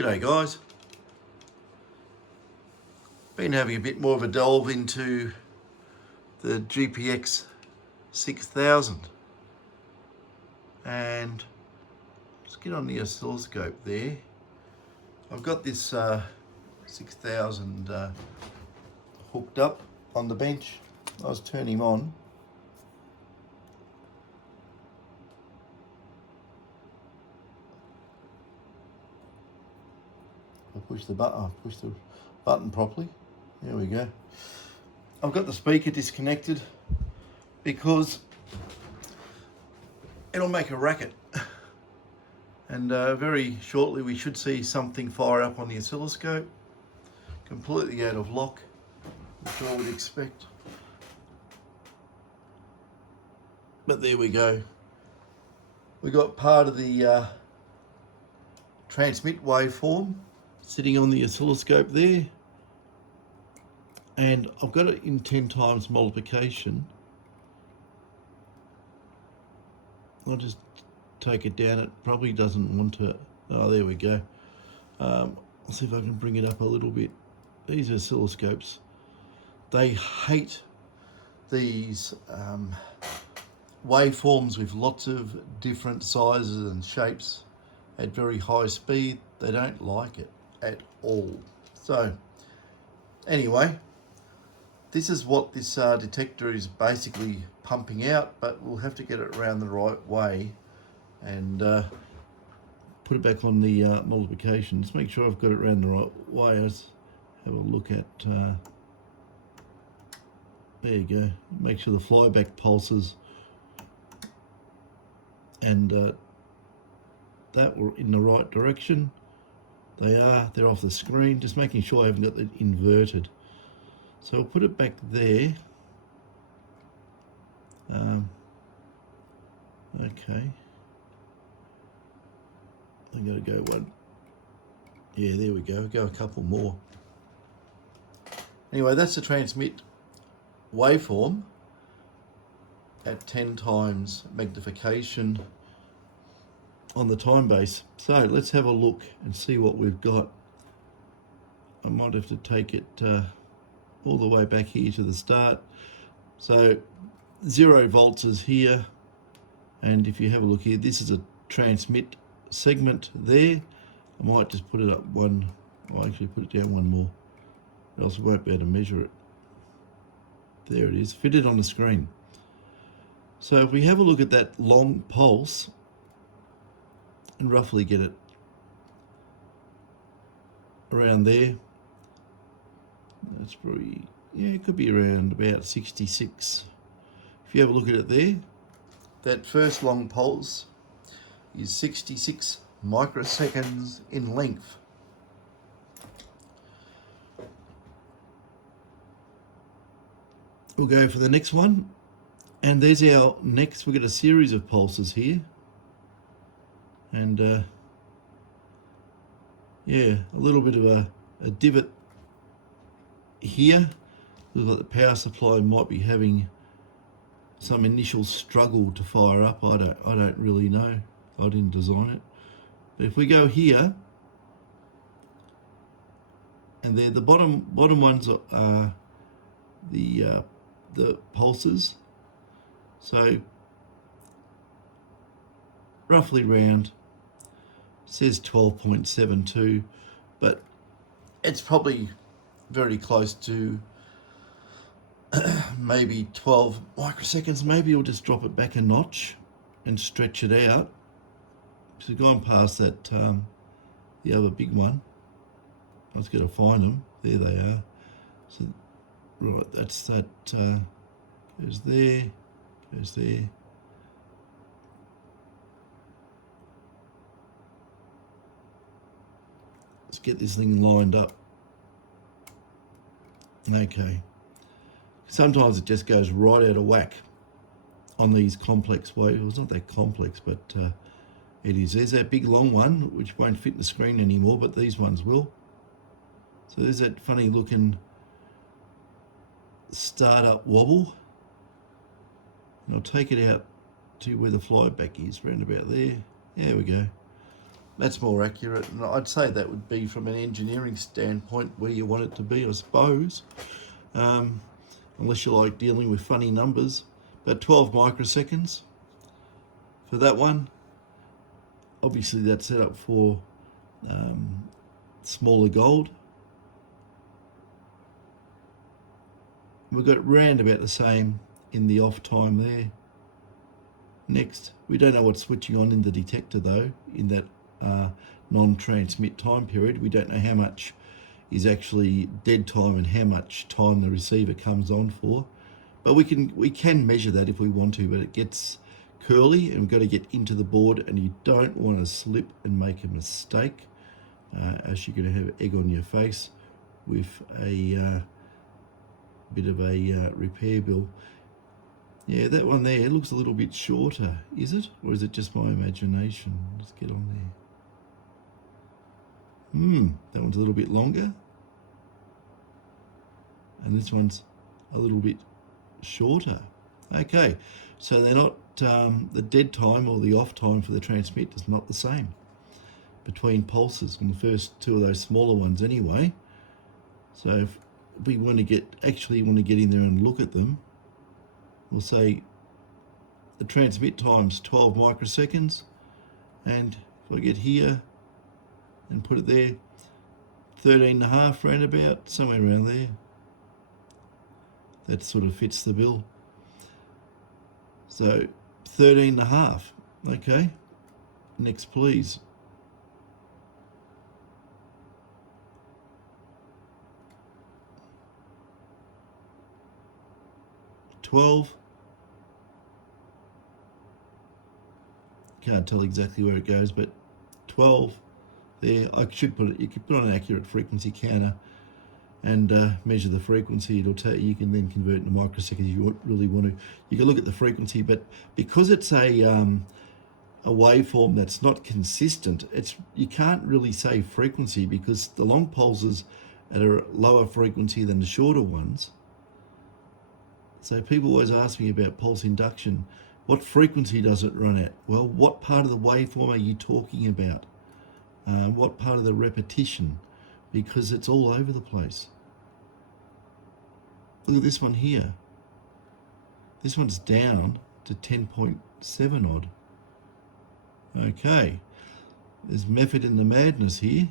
G'day guys. Been having a bit more of a delve into the GPX 6000 and let's get on the oscilloscope there. I've got this 6000 hooked up on the bench. I'll turn him on. Push the button properly. There we go. I've got the speaker disconnected because it'll make a racket, and very shortly we should see something fire up on the oscilloscope, completely out of lock, which I would expect. But there we go. We got part of the transmit waveform sitting on the oscilloscope there, and I've got it in 10 times multiplication. I'll just take it down. It probably doesn't want to. Oh, there we go. I'll see if I can bring it up a little bit. These oscilloscopes, they hate these waveforms with lots of different sizes and shapes at very high speed. They don't like it at all. So anyway, this is what this detector is basically pumping out, but we'll have to get it around the right way and put it back on the multiplication. Just make sure I've got it around the right way. Let's have a look at there you go. Make sure the flyback pulses and that we're in the right direction. They're off the screen, just making sure I haven't got it inverted. So I'll put it back there. Okay. I'm going to go one. Yeah, there we go. Go a couple more. Anyway, that's the transmit waveform at 10 times magnification on the time base. So let's have a look and see what we've got. I might have to take it all the way back here to the start. So 0 volts is here, and if you have a look here, this is a transmit segment there. I might just put it up one. I'll actually put it down one more, else I won't be able to measure it. There it is, fitted on the screen. So if we have a look at that long pulse and roughly get it around there, that's probably, yeah, it could be around about 66. If you have a look at it there, that first long pulse is 66 microseconds in length. We'll go for the next one, and there's our next. We've got a series of pulses here, and yeah, a little bit of a divot here. Looks like the power supply might be having some initial struggle to fire up. I don't really know. I didn't design it. But if we go here, and there, the bottom ones are the pulses. So roughly round, says 12.72, but it's probably very close to maybe 12 microseconds. Maybe you'll just drop it back a notch and stretch it out. So gone past that, the other big one. I was going to find them. There they are. So right, that's that. Goes there, goes there. Let's get this thing lined up. Okay. Sometimes it just goes right out of whack on these complex waves. Well, it's not that complex, but it is. There's that big long one, which won't fit in the screen anymore, but these ones will. So there's that funny looking startup wobble. And I'll take it out to where the flyback is, round about there. There we go. That's more accurate, and I'd say that would be from an engineering standpoint where you want it to be, I suppose, unless you like dealing with funny numbers. But 12 microseconds for that one. Obviously that's set up for smaller gold. We've got round about the same in the off time there. Next, we don't know what's switching on in the detector though, in that non-transmit time period. We don't know how much is actually dead time and how much time the receiver comes on for. But we can measure that if we want to, but it gets curly and we've got to get into the board, and you don't want to slip and make a mistake, as you're going to have egg on your face with a bit of a repair bill. Yeah, that one there looks a little bit shorter, is it? Or is it just my imagination? Let's get on there. That one's a little bit longer. And this one's a little bit shorter. Okay, so they're not, the dead time or the off time for the transmit is not the same between pulses on the first two of those smaller ones anyway. So if we want to get in there and look at them, we'll say the transmit time's 12 microseconds, and if I get here and put it there, 13.5 round about, somewhere around there. That sort of fits the bill. So 13.5, okay. Next please. $12. Can't tell exactly where it goes, but 12 there. I should put it, you could put on an accurate frequency counter and measure the frequency. It'll tell you, you can then convert into microseconds if you really want to. You can look at the frequency, but because it's a waveform that's not consistent, you can't really say frequency, because the long pulses at a lower frequency than the shorter ones. So people always ask me about pulse induction. What frequency does it run at? Well, what part of the waveform are you talking about? What part of the repetition? Because it's all over the place. Look at this one here. This one's down to 10.7 odd. Okay, there's method in the madness here.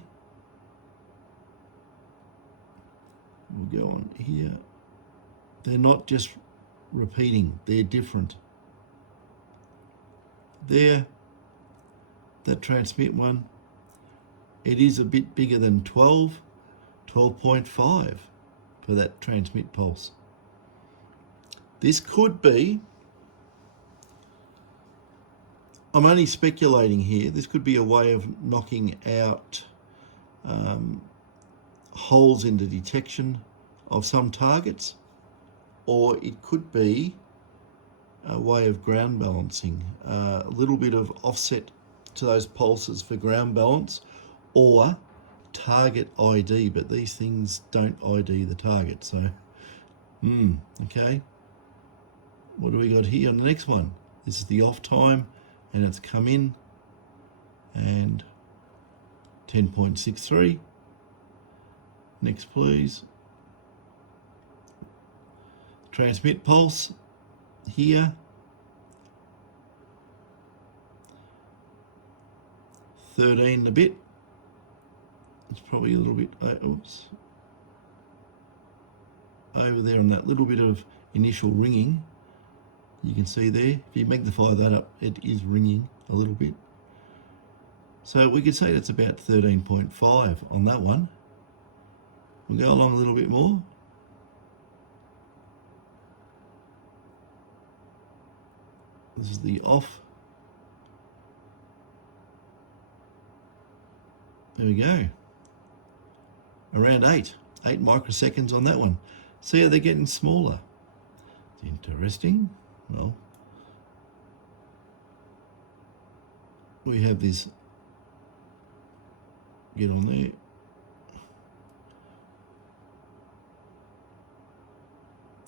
We'll go on here. They're not just repeating, they're different. There, that transmit one, it is a bit bigger than 12.5 for that transmit pulse. This could be, I'm only speculating here, this could be a way of knocking out holes in the detection of some targets, or it could be a way of ground balancing, a little bit of offset to those pulses for ground balance, or target ID, but these things don't ID the target. So, okay. What do we got here on the next one? This is the off time, and it's come in, and 10.63. Next, please. Transmit pulse here. 13 a bit. It's probably a little bit, over there on that little bit of initial ringing. You can see there, if you magnify that up, it is ringing a little bit. So we could say that's about 13.5 on that one. We'll go along a little bit more. This is the off. There we go. Around 8 microseconds on that one. See how they're getting smaller. Interesting. Well, we have this, get on there.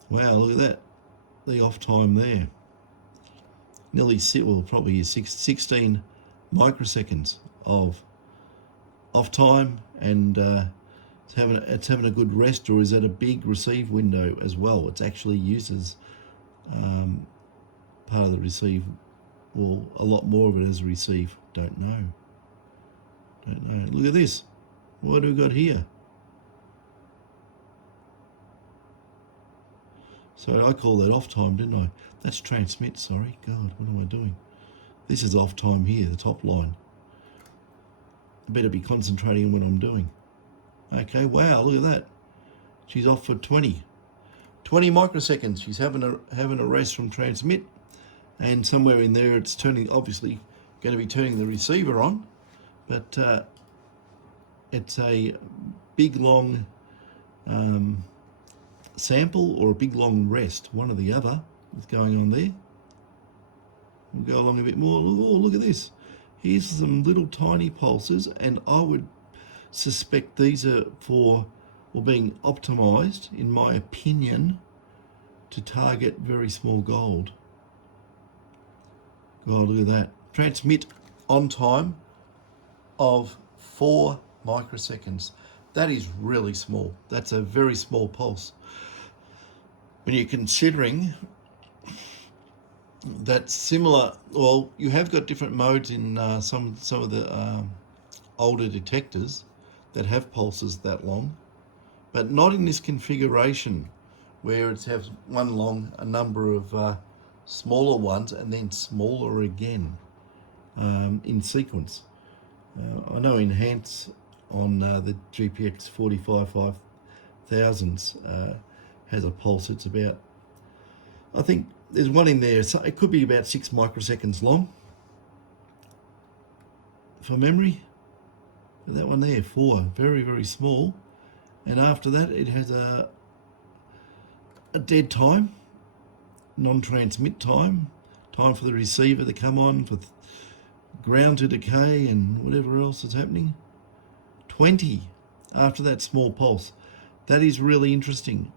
Wow, look at that. The off time there. Nearly, well, probably 16 microseconds of off time and it's having a good rest, or is that a big receive window as well? It's actually uses part of the receive, or a lot more of it as a receive. Don't know. Look at this. What do we got here? So I call that off time, didn't I? That's transmit, sorry. God, what am I doing? This is off time here, the top line. I better be concentrating on what I'm doing. Okay, wow, look at that. She's off for 20 microseconds. She's having a rest from transmit, and somewhere in there it's obviously going to be turning the receiver on, but it's a big long sample or a big long rest, one or the other is going on there. We'll go along a bit more. Oh, look at this. Here's some little tiny pulses, and I would suspect these are being optimized, in my opinion, to target very small gold. God, look at that. Transmit on time of 4 microseconds. That is really small. That's a very small pulse. When you're considering that similar, well, you have got different modes in some of the older detectors that have pulses that long, but not in this configuration where it has one long, a number of smaller ones, and then smaller again in sequence. I know Enhance on the GPX 5000s has a pulse. It's about, I think there's one in there, so it could be about 6 microseconds long for memory. That one there, 4, very, very small. And after that, it has a dead time, non-transmit time for the receiver to come on, with ground to decay and whatever else is happening. 20 after that small pulse. That is really interesting.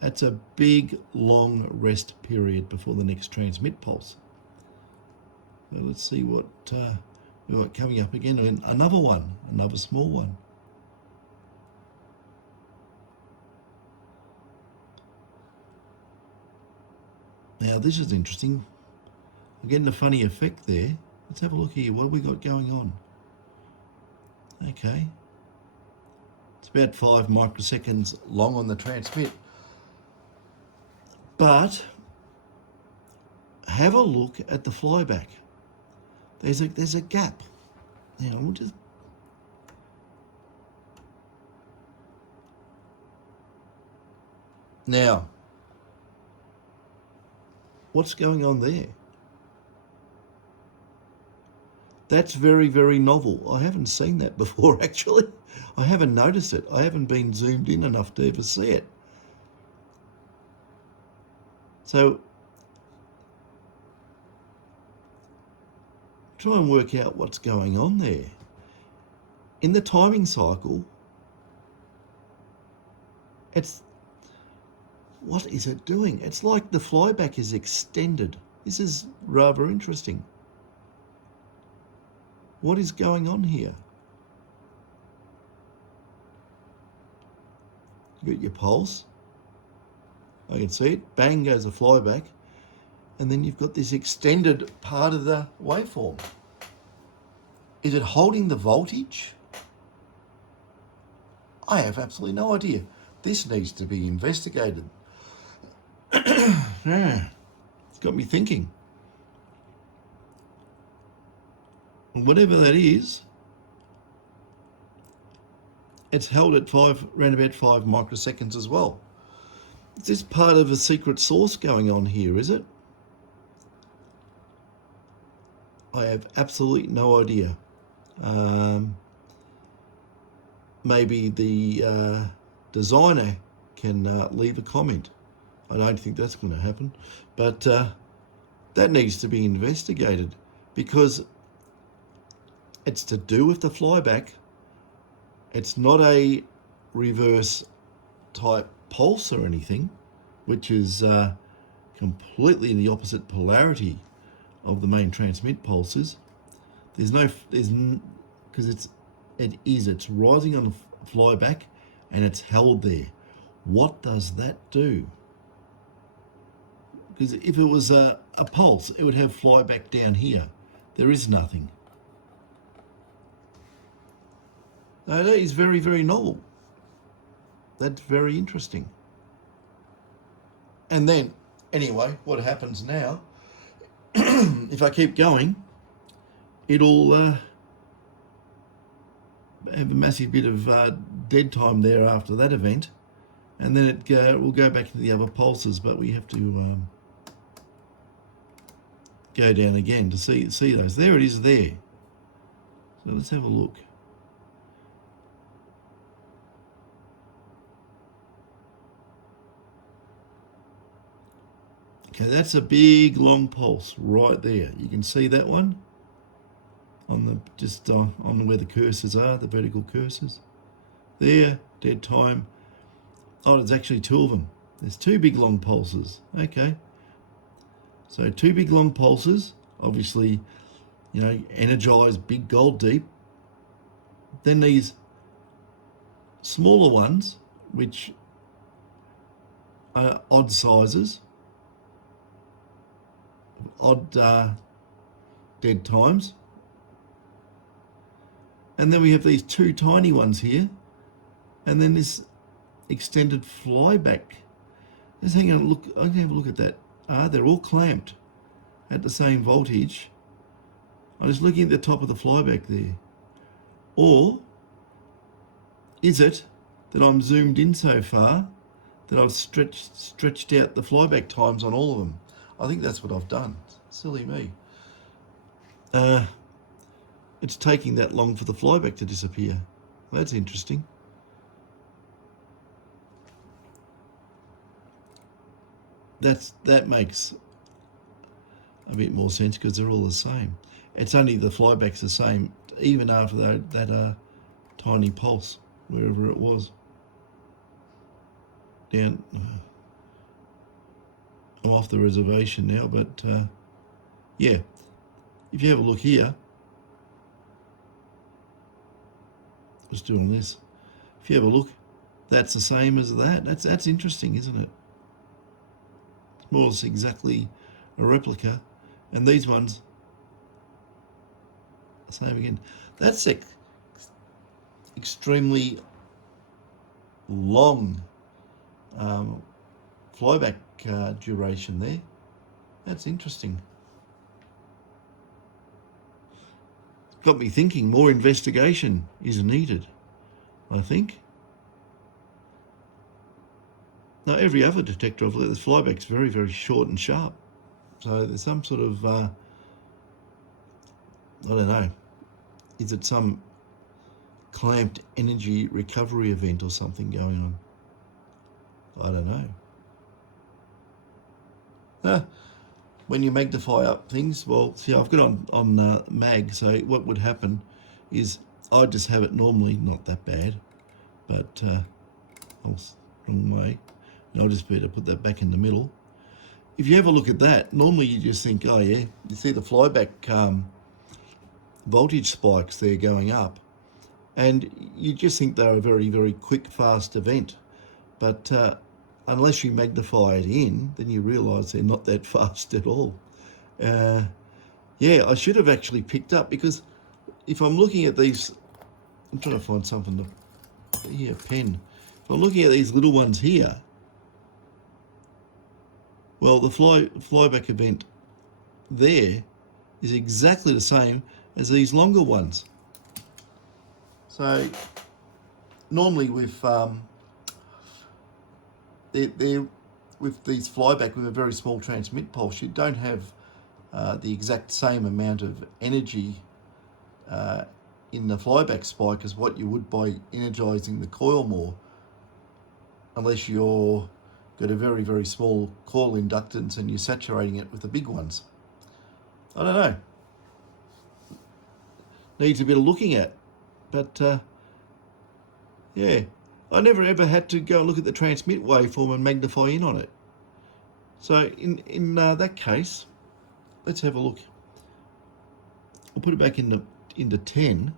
That's a big, long rest period before the next transmit pulse. So let's see what we've got coming up again. And another one, another small one. Now this is interesting. I'm getting a funny effect there. Let's have a look here. What have we got going on? Okay. It's about 5 microseconds long on the transmit. But have a look at the flyback. There's a gap. Now we'll just what's going on there? That's very, very novel. I haven't seen that before, actually. I haven't noticed it. I haven't been zoomed in enough to ever see it. So try and work out what's going on there. In the timing cycle, what is it doing? It's like the flyback is extended. This is rather interesting. What is going on here? You got your pulse. I can see it. Bang goes the flyback. And then you've got this extended part of the waveform. Is it holding the voltage? I have absolutely no idea. This needs to be investigated. Yeah, it's got me thinking. Whatever that is, it's held at around about 5 microseconds as well. Is this part of a secret sauce going on here, is it? I have absolutely no idea. Maybe the designer can leave a comment. I don't think that's going to happen, but that needs to be investigated, because it's to do with the flyback. It's not a reverse type pulse or anything, which is completely in the opposite polarity of the main transmit pulses. Because It is. It's rising on the flyback and it's held there. What does that do? Because if it was a pulse, it would have flyback down here. There is nothing. No, that is very, very novel. That's very interesting. And then, anyway, what happens now, if I keep going, it'll have a massive bit of dead time there after that event, and then we'll go back to the other pulses, but we have to go down again to see those. There it is there. So let's have a look. Okay, that's a big long pulse right there. You can see that one on the just on where the cursors are, the vertical cursors. There, dead time. Oh, there's actually two of them. There's two big long pulses. Okay. So two big long pulses, obviously, energized big gold deep. Then these smaller ones, which are odd sizes, odd dead times. And then we have these two tiny ones here, and then this extended flyback. Just hang on, look. I can have a look at that. They're all clamped at the same voltage. I'm just looking at the top of the flyback there. Or is it that I'm zoomed in so far that I've stretched out the flyback times on all of them? I think that's what I've done. Silly me. It's taking that long for the flyback to disappear. That's interesting. That makes a bit more sense because they're all the same. It's only the flyback's the same even after that tiny pulse, wherever it was. Down. I'm off the reservation now, but yeah, if you have a look here, just doing this. If you have a look, that's the same as that. That's interesting, isn't it? It's more or less exactly a replica, and these ones, the same again. That's extremely long flyback duration there. That's interesting. Got me thinking more investigation is needed, I think. Now, every other detector I've looked at, the flyback's very, very short and sharp. So there's some sort of, I don't know, is it some clamped energy recovery event or something going on? I don't know. When you magnify up things, well, see, I've got on mag, so what would happen is I'd just have it normally, not that bad, but wrong way. And I'll just better put that back in the middle. If you have a look at that, normally you just think, oh yeah, you see the flyback voltage spikes there going up, and you just think they're a very, very quick, fast event. But unless you magnify it in, then you realise they're not that fast at all. Yeah, I should have actually picked up, because if I'm looking at these, I'm trying to find something to, here, pen. If I'm looking at these little ones here, well, the flyback event there is exactly the same as these longer ones. So normally with with these flyback with a very small transmit pulse, you don't have the exact same amount of energy in the flyback spike as what you would by energizing the coil more, unless you're got a very, very small coil inductance and you're saturating it with the big ones. I don't know. Needs a bit of looking at, but yeah, I never ever had to go and look at the transmit waveform and magnify in on it. So in that case, let's have a look. I'll put it back into 10.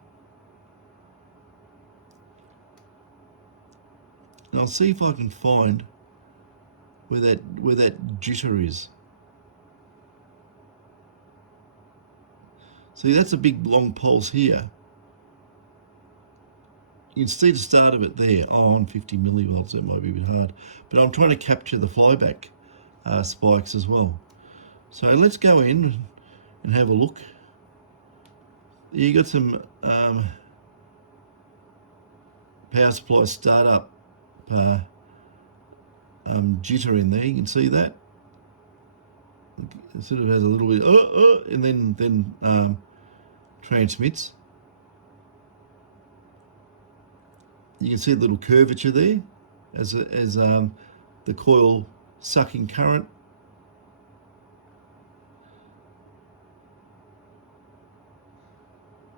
And I'll see if I can find where that jitter is. See, that's a big long pulse here. You can see the start of it there. Oh, on 50 millivolts, that might be a bit hard. But I'm trying to capture the flyback spikes as well. So let's go in and have a look. You got some power supply startup jitter in there. You can see that. It sort of has a little bit, and then transmits. You can see the little curvature there as the coil sucking current.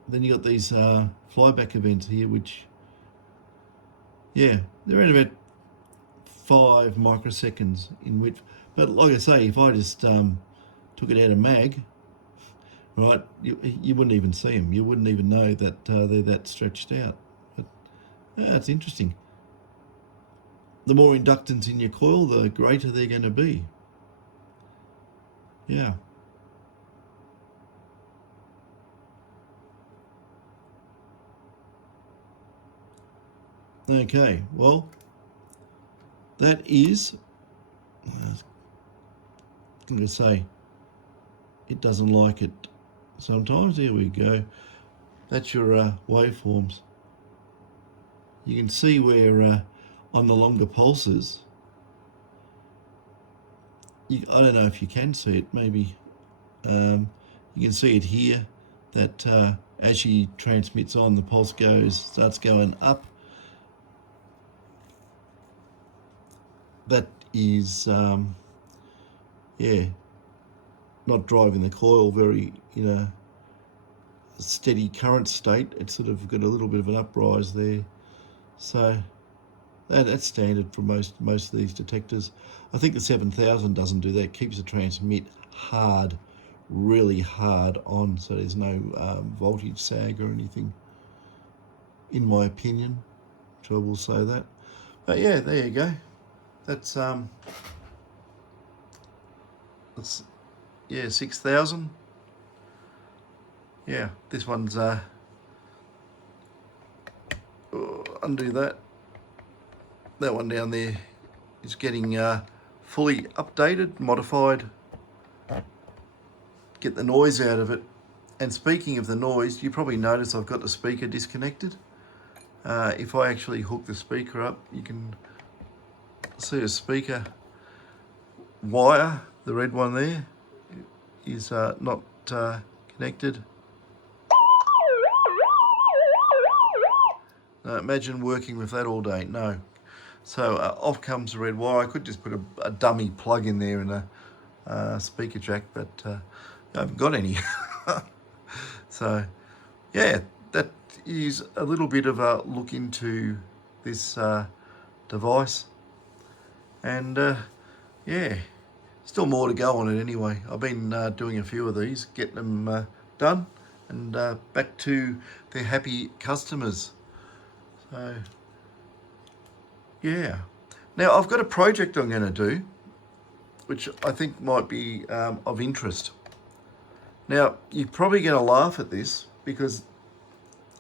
Then you got these flyback events here, which, yeah, they're at about 5 microseconds in width. But like I say, if I just took it out of mag, right, you wouldn't even see them. You wouldn't even know that they're that stretched out. But yeah, it's interesting. The more inductance in your coil, the greater they're going to be. Yeah. Okay, well, that is, I'm going to say, it doesn't like it sometimes. Here we go. That's your waveforms. You can see where on the longer pulses, I don't know if you can see it, maybe you can see it here, that as she transmits on, the pulse starts going up. That is, yeah, not driving the coil very in a steady current state. It's sort of got a little bit of an uprise there. So that's standard for most of these detectors. I think the 7000 doesn't do that. It keeps the transmit hard, really hard on, so there's no voltage sag or anything, in my opinion. So I will say that. But yeah, there you go. That's yeah, 6000. Yeah, this one's undo that. That one down there is getting fully updated, modified. Get the noise out of it. And speaking of the noise, you probably notice I've got the speaker disconnected. If I actually hook the speaker up, you can see a speaker wire, the red one there, is not connected. Imagine working with that all day. No. So off comes the red wire. I could just put a dummy plug in there and a speaker jack, but I haven't got any. So yeah, that is a little bit of a look into this device. And yeah, still more to go on it anyway. I've been doing a few of these, getting them done and back to their happy customers. So yeah. Now I've got a project I'm going to do, which I think might be of interest. Now you're probably going to laugh at this, because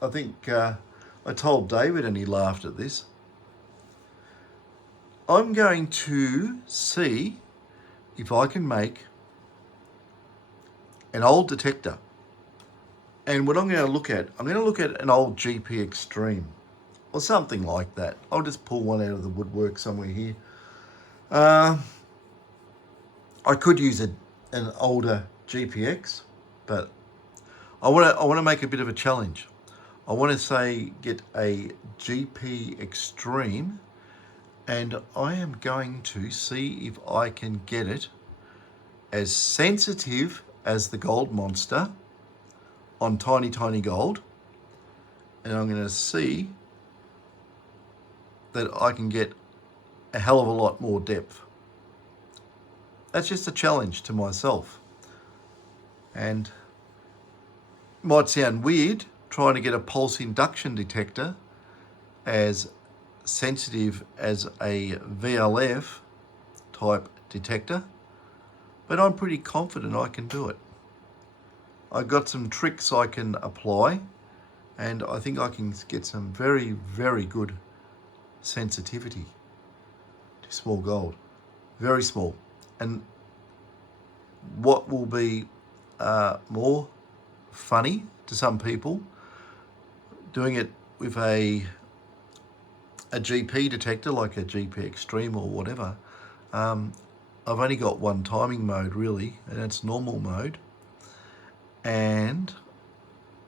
I think I told David and he laughed at this. I'm going to see if I can make an old detector. And what I'm going to look at an old GPX Stream or something like that. I'll just pull one out of the woodwork somewhere here. I could use an older GPX, but I want to make a bit of a challenge. I want to say get a GP Extreme, and I am going to see if I can get it as sensitive as the Gold Monster on tiny gold, and I'm going to see that I can get a hell of a lot more depth. That's just a challenge to myself, and might sound weird trying to get a pulse induction detector as sensitive as a VLF type detector, but I'm pretty confident I can do it. I've got some tricks I can apply, and I think I can get some very, very good sensitivity to small gold. Very small. And what will be more funny to some people, doing it with a GP detector like a GP Extreme or whatever, I've only got one timing mode really, and it's normal mode. And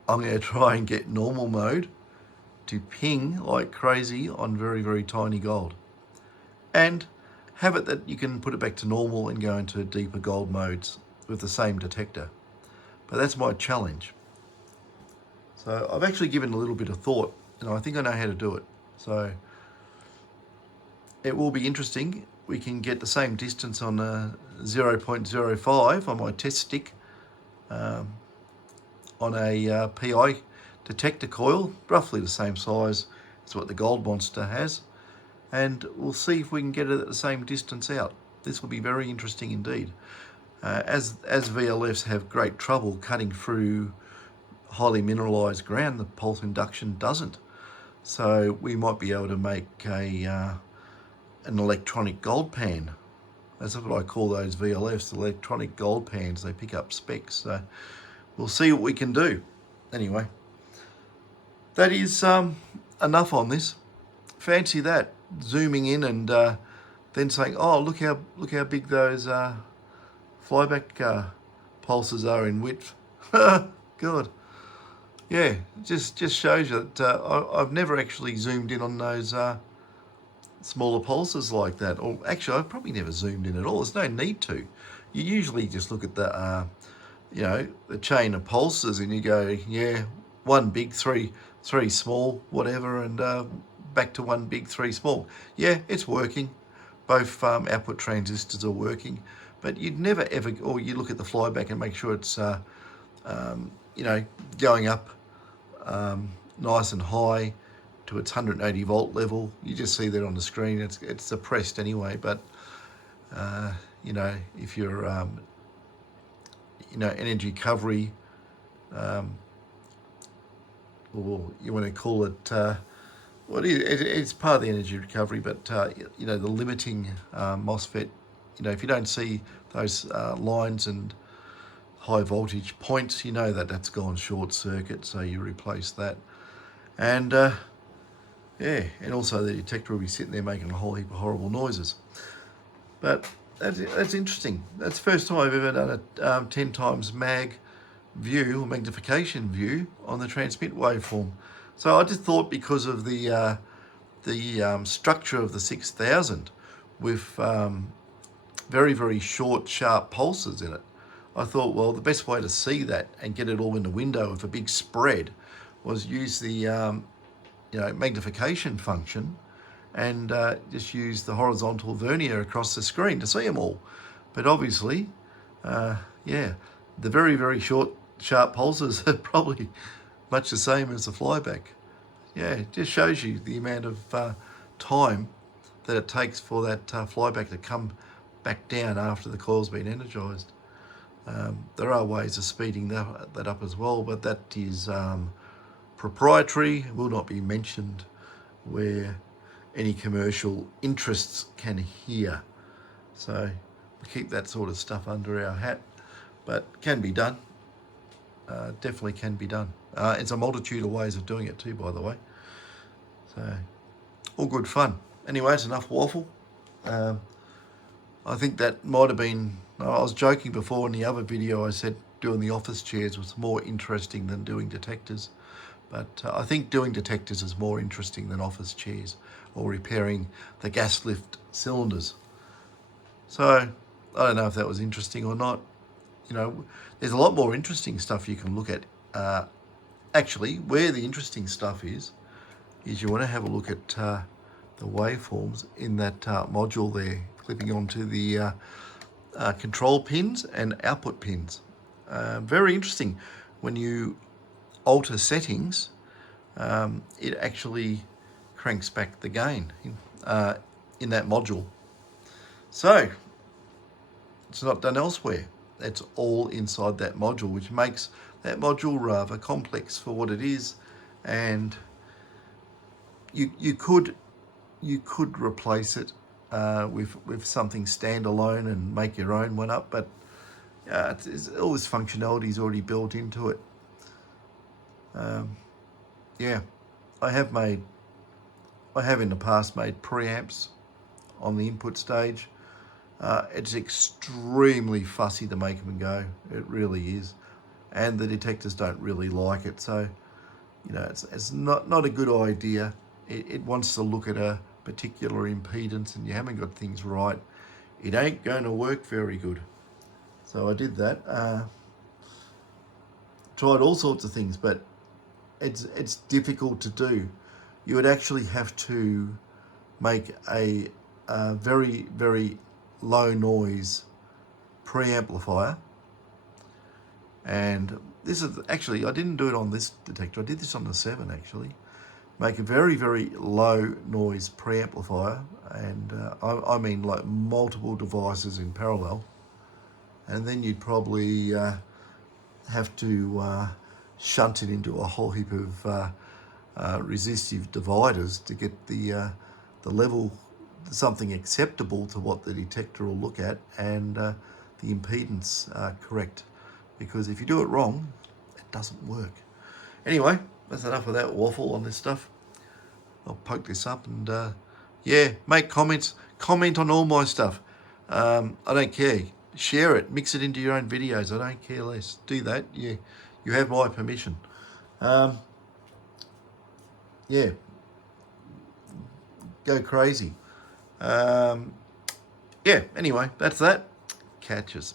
I'm going to try and get normal mode to ping like crazy on very, very tiny gold. And have it that you can put it back to normal and go into deeper gold modes with the same detector. But that's my challenge. So I've actually given a little bit of thought, and I think I know how to do it. So it will be interesting. We can get the same distance on a 0.05 on my test stick on a PI detector coil, roughly the same size as what the Gold Monster has. And we'll see if we can get it at the same distance out. This will be very interesting indeed. As VLFs have great trouble cutting through highly mineralized ground, the pulse induction doesn't. So we might be able to make an electronic gold pan. That's what I call those VLFs, electronic gold pans. They pick up specs. So we'll see what we can do. Anyway, that is enough on this. Fancy that, zooming in and then saying, "Oh, look how big those flyback pulses are in width." God, yeah, just shows you that I've never actually zoomed in on those smaller pulses like that. Or actually, I've probably never zoomed in at all. There's no need to. You usually just look at the the chain of pulses and you go, yeah, one big, three small, whatever, and back to one big, three small. Yeah, it's working. Both output transistors are working, but you'd never ever, or you look at the flyback and make sure it's going up nice and high to its 180 volt level. You just see that on the screen. It's suppressed anyway, but if you're energy recovery, or you want to call it it's part of the energy recovery, but the limiting MOSFET, if you don't see those lines and high voltage points, that's gone short circuit, so you replace that. And and also the detector will be sitting there making a whole heap of horrible noises. But that's interesting. That's the first time I've ever done a 10 times mag view or magnification view on the transmit waveform. So I just thought, because of the structure of the 6000 with very, very short, sharp pulses in it, I thought, well, the best way to see that and get it all in the window with a big spread was use the magnification function and just use the horizontal vernier across the screen to see them all. But obviously, the very, very short, sharp pulses are probably much the same as the flyback. Yeah, it just shows you the amount of time that it takes for that flyback to come back down after the coil's been energized. There are ways of speeding that up as well, but that is proprietary, will not be mentioned where any commercial interests can hear. So we keep that sort of stuff under our hat, but can be done. Definitely can be done. It's a multitude of ways of doing it too, by the way. So all good fun. Anyway, it's enough waffle. I think that might have been, I was joking before in the other video, I said doing the office chairs was more interesting than doing detectors. But I think doing detectors is more interesting than office chairs or repairing the gas lift cylinders. So I don't know if that was interesting or not. There's a lot more interesting stuff you can look at. Actually, where the interesting stuff is you want to have a look at the waveforms in that module there, clipping onto the control pins and output pins. Very interesting. When you alter settings, it actually cranks back the gain in that module. So it's not done elsewhere. It's all inside that module, which makes that module rather complex for what it is. And you could replace it with something standalone and make your own one up, but all this functionality is already built into it. Yeah, I have in the past made preamps on the input stage. It's extremely fussy to make them go. It really is, and the detectors don't really like it. So, it's not a good idea. It wants to look at a particular impedance, and you haven't got things right. It ain't going to work very good. So I did that. Tried all sorts of things, but it's difficult to do. You would actually have to make a very, very low noise preamplifier. And this is actually, I didn't do it on this detector. I did this on the 7 actually. Make a very, very low noise preamplifier, and I mean like multiple devices in parallel. And then you'd probably have to shunt it into a whole heap of resistive dividers to get the level, something acceptable to what the detector will look at, and the impedance correct. Because if you do it wrong, it doesn't work. Anyway, that's enough of that waffle on this stuff. I'll poke this up and yeah, make comments. Comment on all my stuff. I don't care. Share it. Mix it into your own videos. I don't care less. Do that. You have my permission. Yeah. Go crazy. Yeah, anyway, that's that. Catches.